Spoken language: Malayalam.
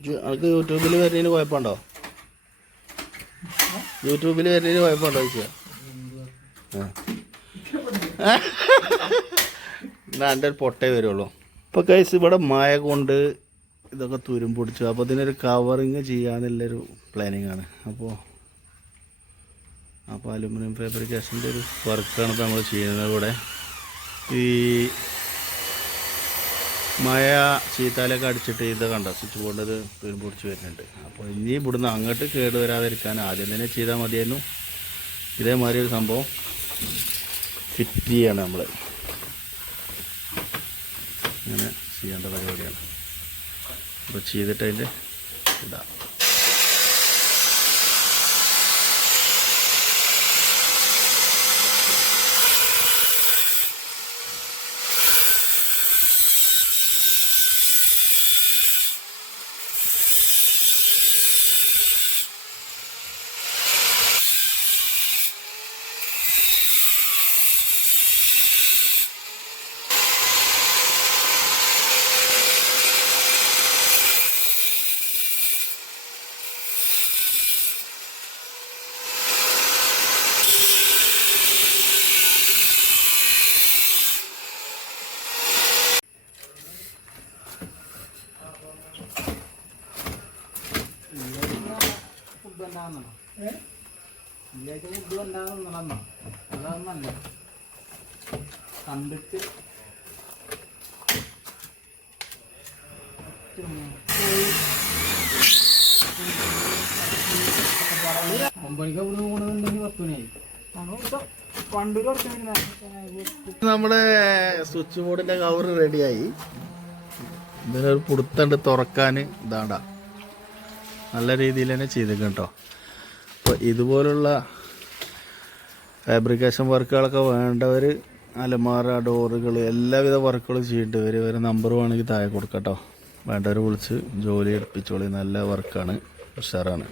അനക്ക് യൂട്യൂബിൽ വരുന്നതിന് കുഴപ്പമുണ്ടോ? യൂട്യൂബിൽ വരുന്നതിന് കുഴപ്പമുണ്ടോ ചോദിച്ചാൽ എന്നാ എൻ്റെ ഒരു പൊട്ടേ വരുള്ളൂ. ഇപ്പോൾ കൈസ് ഇവിടെ മഴ കൊണ്ട് ഇതൊക്കെ തുരുമ്പൊടിച്ചു. അപ്പോൾ ഇതിനൊരു കവറിങ് ചെയ്യാന്നുള്ളൊരു പ്ലാനിങ് ആണ്. അപ്പോൾ അലുമിനിയം ഫാബ്രിക്കേഷൻ്റെ ഒരു വർക്കാണ് ഇപ്പോൾ നമ്മൾ ചെയ്യുന്നത്. ഇവിടെ ഈ മഴ ചീത്താലൊക്കെ അടിച്ചിട്ട് ഇത് കണ്ടോ സ്വിച്ച് ബോർഡ് ഇത് തുരുമ്പൊടിച്ച് വരുന്നുണ്ട്. അപ്പോൾ ഇനി ഇവിടുന്ന് അങ്ങോട്ട് കേട് വരാതിരിക്കാൻ ആദ്യം തന്നെ ചെയ്താൽ മതിയായിരുന്നു. ഇതേമാതിരി ഒരു സംഭവം ഫിറ്റ് ചെയ്യാണ് നമ്മൾ. ഇങ്ങനെ ചെയ്യേണ്ട പരിപാടിയാണ്. അപ്പോൾ ചെയ്തിട്ട് അതിൻ്റെ ഇടാം. കണ്ടിട്ട് നമ്മുടെ സ്വിച്ച് ബോർഡിന്റെ കവർ റെഡിയായി. ഇതിനൊരു പുടുത്തണ്ട് തുറക്കാൻ ഇതാണ്ട നല്ല രീതിയിൽ തന്നെ ചെയ്തേക്കും കേട്ടോ. അപ്പോൾ ഇതുപോലുള്ള ഫാബ്രിക്കേഷൻ വർക്കുകളൊക്കെ വേണ്ടവർ അലമാര ഡോറുകൾ എല്ലാവിധ വർക്കുകളും ചെയ്തിട്ട് ഇവരെ നമ്പർ വേണമെങ്കിൽ താഴെ കൊടുക്കാം കേട്ടോ. വേണ്ടവർ വിളിച്ച് ജോലി എടുപ്പിച്ചോളി. നല്ല വർക്കാണ്, ഉഷാറാണ്.